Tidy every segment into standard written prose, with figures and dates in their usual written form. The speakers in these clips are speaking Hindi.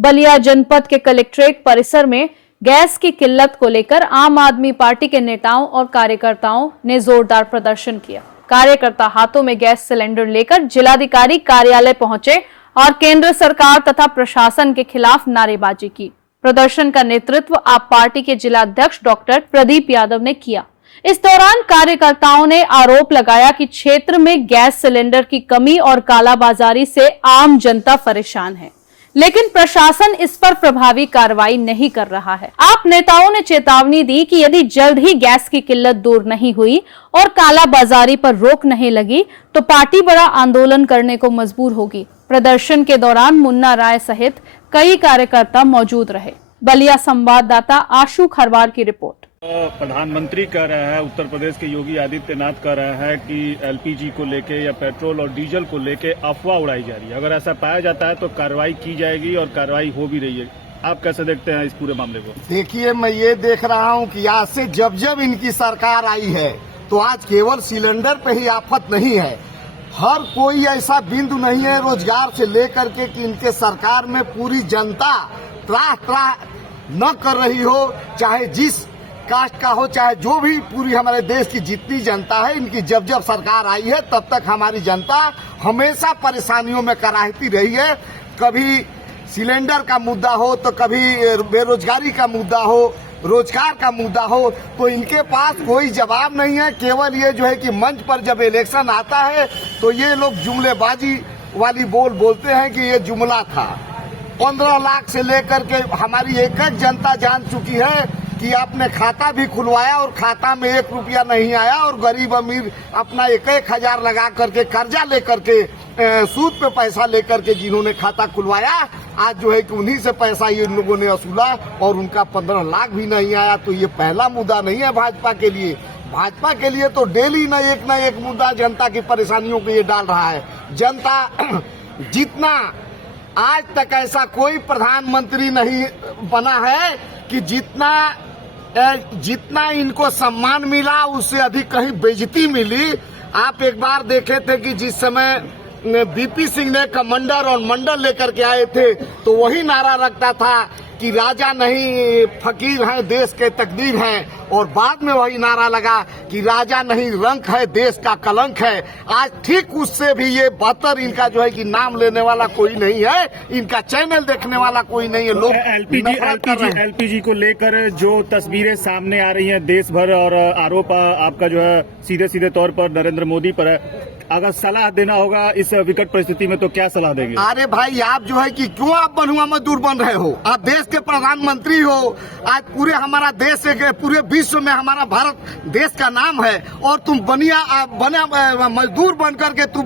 बलिया जनपद के कलेक्ट्रेट परिसर में गैस की किल्लत को लेकर आम आदमी पार्टी के नेताओं और कार्यकर्ताओं ने जोरदार प्रदर्शन किया। कार्यकर्ता हाथों में गैस सिलेंडर लेकर जिलाधिकारी कार्यालय पहुंचे और केंद्र सरकार तथा प्रशासन के खिलाफ नारेबाजी की। प्रदर्शन का नेतृत्व आप पार्टी के जिलाध्यक्ष डॉक्टर प्रदीप यादव ने किया। इस दौरान कार्यकर्ताओं ने आरोप लगाया कि क्षेत्र में गैस सिलेंडर की कमी और कालाबाजारी से आम जनता परेशान है, लेकिन प्रशासन इस पर प्रभावी कार्रवाई नहीं कर रहा है। आप नेताओं ने चेतावनी दी कि यदि जल्द ही गैस की किल्लत दूर नहीं हुई और कालाबाजारी पर रोक नहीं लगी तो पार्टी बड़ा आंदोलन करने को मजबूर होगी। प्रदर्शन के दौरान मुन्ना राय सहित कई कार्यकर्ता मौजूद रहे। बलिया संवाददाता आशु खरवार की रिपोर्ट। प्रधानमंत्री कह रहे हैं, उत्तर प्रदेश के योगी आदित्यनाथ कह रहे हैं कि एलपीजी को लेके या पेट्रोल और डीजल को लेके अफवाह उड़ाई जा रही है। अगर ऐसा पाया जाता है तो कार्रवाई की जाएगी और कार्रवाई हो भी रही है। आप कैसे देखते हैं इस पूरे मामले को? देखिए, मैं ये देख रहा हूँ कि आज से जब इनकी सरकार आई है तो आज केवल सिलेंडर पे ही आफत नहीं है, हर कोई ऐसा बिंदु नहीं है रोजगार से लेकर के कि इनके सरकार में पूरी जनता त्राह न कर रही हो, चाहे जिस कास्ट का हो, चाहे जो भी, पूरी हमारे देश की जितनी जनता है, इनकी जब सरकार आई है तब तक हमारी जनता हमेशा परेशानियों में कराहती रही है। कभी सिलेंडर का मुद्दा हो तो कभी बेरोजगारी का मुद्दा हो, रोजगार का मुद्दा हो, तो इनके पास कोई जवाब नहीं है। केवल ये जो है कि मंच पर जब इलेक्शन आता है तो ये लोग जुमलेबाजी वाली बोलते हैं कि ये जुमला था। 15 लाख से लेकर के हमारी एक जनता जान चुकी है कि आपने खाता भी खुलवाया और खाता में 1 रुपया नहीं आया, और गरीब अमीर अपना 1-1 हजार लगा करके कर्जा लेकर के सूद पे पैसा लेकर के जिन्होंने खाता खुलवाया, आज जो है कि उन्हीं से पैसा ये लोगों ने वसूला और उनका 15 लाख भी नहीं आया। तो ये पहला मुद्दा नहीं है भाजपा के लिए। भाजपा के लिए तो डेली न एक मुद्दा जनता की परेशानियों को ये डाल रहा है। जनता जितना आज तक ऐसा कोई प्रधानमंत्री नहीं बना है कि जितना इनको सम्मान मिला उससे अधिक कहीं बेइज्जती मिली। आप एक बार देखे थे कि जिस समय बीपी सिंह ने कमांडर और मंडल लेकर के आए थे तो वही नारा रखता था कि राजा नहीं फकीर हैं, देश के तकदीर हैं, और बाद में वही नारा लगा कि राजा नहीं रंक है, देश का कलंक है। आज ठीक उससे भी ये बेहतर इनका जो है कि नाम लेने वाला कोई नहीं है, इनका चैनल देखने वाला कोई नहीं है। लोग एलपीजी को लेकर जो तस्वीरें सामने आ रही हैं देश भर, और आरोप आपका जो है सीधे तौर पर नरेंद्र मोदी पर है, अगर सलाह देना होगा इस विकट परिस्थिति में तो क्या सलाह देंगे? अरे भाई, आप जो है कि क्यों आप बनुआ मजदूर बन रहे हो? आप देश के प्रधानमंत्री हो। आज पूरे हमारा देश है, पूरे विश्व में हमारा भारत देश का नाम है, और तुम बना मजदूर बन करके तुम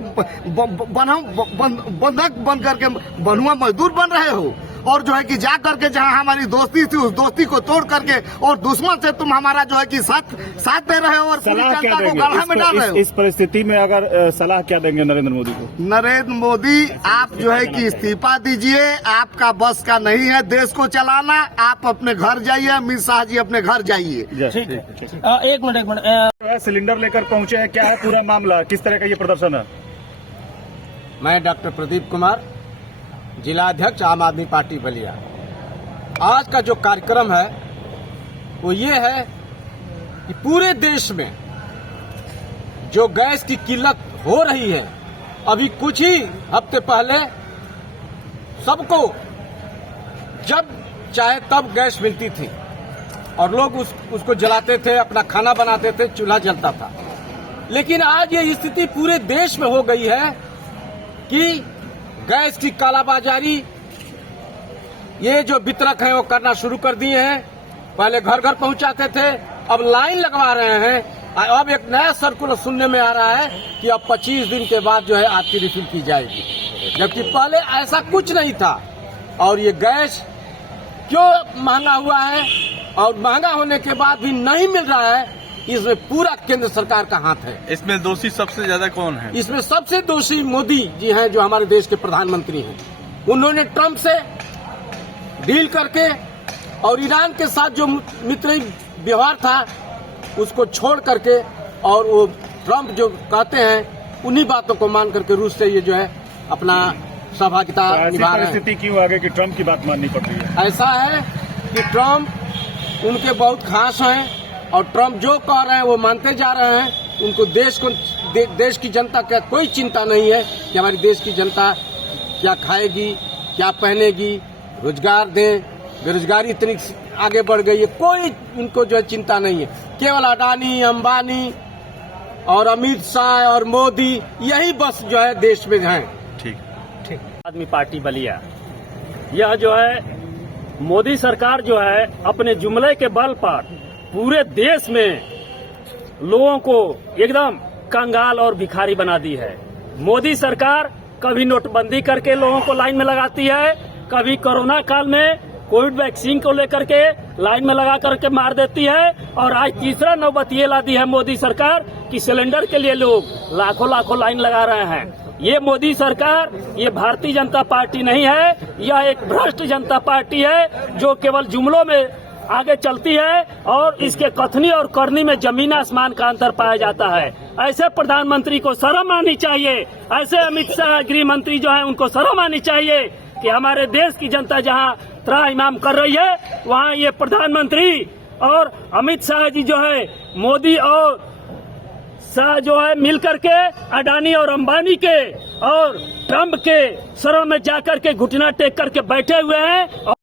बंधक बन करके बनुआ मजदूर बन रहे हो। और जो है कि जा करके जहाँ हमारी दोस्ती थी उस दोस्ती को तोड़ करके और दुश्मन से तुम हमारा जो है कि साथ दे रहे हो और पूरी जनता को गड्ढा में डाल रहे हो। इस परिस्थिति में अगर सलाह क्या देंगे नरेंद्र मोदी को? नरेंद्र मोदी, आप जो है कि इस्तीफा दीजिए, आपका बस का नहीं है देश को चलाना, आप अपने घर जाइए। अमित शाह जी अपने घर जाइए। एक मिनट सिलेंडर लेकर पहुंचे हैं, क्या है पूरा मामला, किस तरह का ये प्रदर्शन है? मैं डॉक्टर प्रदीप कुमार, जिलाध्यक्ष आम आदमी पार्टी बलिया। आज का जो कार्यक्रम है वो ये है कि पूरे देश में जो गैस की किल्लत हो रही है, अभी कुछ ही हफ्ते पहले सबको जब चाहे तब गैस मिलती थी और लोग उसको जलाते थे, अपना खाना बनाते थे, चूल्हा जलता था। लेकिन आज ये स्थिति पूरे देश में हो गई है कि गैस की कालाबाजारी ये जो वितरक हैं वो करना शुरू कर दिए हैं। पहले घर घर पहुंचाते थे, अब लाइन लगवा रहे हैं। अब एक नया सर्कुलर सुनने में आ रहा है कि अब 25 दिन के बाद जो है आपकी रिफिल की जाएगी, जबकि पहले ऐसा कुछ नहीं था। और ये गैस क्यों महंगा हुआ है और महंगा होने के बाद भी नहीं मिल रहा है, इसमें पूरा केंद्र सरकार का हाथ है। इसमें दोषी सबसे ज्यादा कौन है? इसमें सबसे दोषी मोदी जी हैं, जो हमारे देश के प्रधानमंत्री हैं। उन्होंने ट्रंप से डील करके और ईरान के साथ जो मित्रही व्यवहार था उसको छोड़ करके, और वो ट्रंप जो कहते हैं उन्हीं बातों को मान करके रूस से ये जो है अपना सहभागिता तो ऐसी निभा रहे हैं। परिस्थिति क्यों आगे कि ट्रम्प की बात माननी पड़ रही है? ऐसा है कि ट्रम्प उनके बहुत खास हैं और ट्रम्प जो कह रहे हैं वो मानते जा रहे हैं। उनको देश की जनता का कोई चिंता नहीं है कि हमारी देश की जनता क्या खाएगी, क्या पहनेगी, रोजगार दें, बेरोजगारी इतनी आगे बढ़ गई है, कोई उनको जो है चिंता नहीं है। केवल अडानी, अंबानी और अमित शाह और मोदी यही बस जो है देश में हैं। ठीक। आदमी पार्टी बलिया, यह जो है मोदी सरकार जो है अपने जुमले के बल पर पूरे देश में लोगों को एकदम कंगाल और भिखारी बना दी है। मोदी सरकार कभी नोटबंदी करके लोगों को लाइन में लगाती है, कभी कोरोना काल में कोविड वैक्सीन को लेकर के लाइन में लगा करके मार देती है, और आज तीसरा नौबत ये ला दी है मोदी सरकार कि सिलेंडर के लिए लोग लाखों लाइन लगा रहे हैं। ये मोदी सरकार, ये भारतीय जनता पार्टी नहीं है, यह एक भ्रष्ट जनता पार्टी है जो केवल जुमलों में आगे चलती है और इसके कथनी और करनी में जमीन आसमान का अंतर पाया जाता है। ऐसे प्रधानमंत्री को शर्म आनी चाहिए, ऐसे अमित शाह गृह मंत्री जो है उनको शर्म आनी चाहिए कि हमारे देश की जनता जहां त्राहिमाम कर रही है वहां ये प्रधानमंत्री और अमित शाह जी जो है मोदी और शाह जो है मिलकर के अडानी और अंबानी के और ट्रम्प के सरों में जाकर के घुटना टेक करके बैठे हुए हैं।